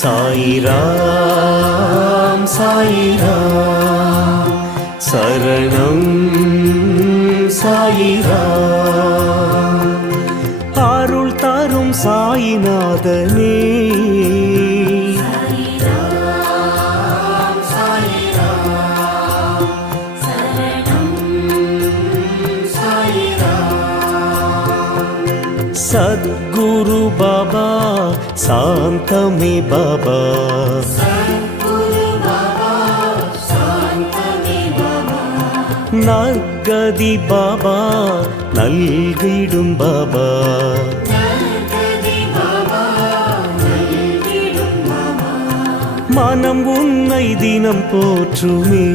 சாயிராம் சாயிராம் சரணம் சாயிராம் அருள் தரும் சாயிநாதனே சத்குரு பாபா சாந்தமே பாபா நற்கதி பாபா நல்கிடும் பாபா மனம் உன்னை தினம் போற்றுமே.